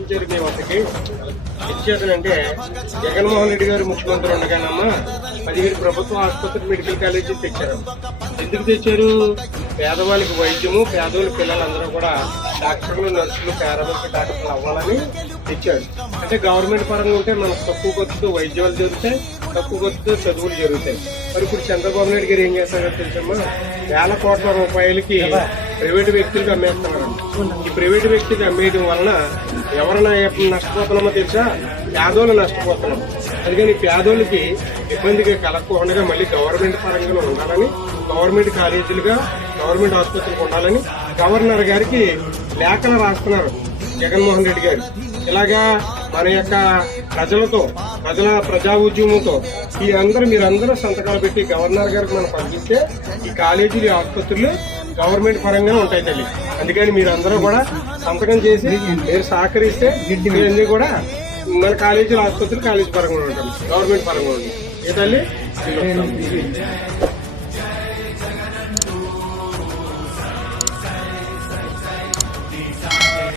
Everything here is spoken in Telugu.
ఇచ్చారు మేము వద్దకి. ఇచ్చేదనంటే జగన్మోహన్ రెడ్డి గారు ముఖ్యమంత్రి ఉండగానమ్మా పదిహేడు ప్రభుత్వ ఆసుపత్రి మెడికల్ కాలేజీ తెచ్చారు. ఎందుకు తెచ్చారు? పేదవాళ్ళకి వైద్యము పేదవాళ్ళ పిల్లలందరూ కూడా డాక్టర్లు నర్సులు పేదవాళ్ళకి డాక్టర్లు అవ్వాలని తెచ్చారు. అంటే గవర్నమెంట్ పరంగా ఉంటే మనకు తక్కువ ఖర్చుతో వైద్యాలు జరుగుతాయి తక్కువ ఖర్చుతో చదువులు జరుగుతాయి. మరి ఇప్పుడు చంద్రబాబు నాయుడు గారు ఏం చేస్తారో తెలుసమ్మా? వేల కోట్ల రూపాయలకి ప్రైవేటు వ్యక్తులకు అమ్మేస్తున్నారు ఈ ప్రైవేటు వ్యక్తికి అమ్మేయడం వలన ఎవరైనా నష్టపోతున్నామో తెలుసా? పేదోళ్ళు నష్టపోతున్నాం. అందుకని పేదోళ్ళకి ఇబ్బందిగా కలగకుండా మళ్ళీ గవర్నమెంట్ పరంగా ఉండాలని గవర్నమెంట్ కాలేజీలుగా గవర్నమెంట్ ఆసుపత్రులకు ఉండాలని గవర్నర్ గారికి లేఖలు రాస్తున్నారు జగన్మోహన్ రెడ్డి గారు. ఇలాగా మన యొక్క ప్రజలతో ప్రజల ప్రజా ఉద్యమంతో ఈ అందరూ మీరందరూ సంతకాలు పెట్టి గవర్నర్ గారికి మనం పంపిస్తే ఈ కాలేజీలు ఆసుపత్రులు గవర్నమెంట్ పరంగా ఉంటాయి తల్లి. అందుకని మీరందరూ కూడా సంతకం చేసి మీరు సహకరిస్తే మీరన్నీ కూడా మన కాలేజీలు ఆసుపత్రులు కాలేజీ పరంగా ఉంటాం గవర్నమెంట్ పరంగా ఉంటాం ఏ తల్లి?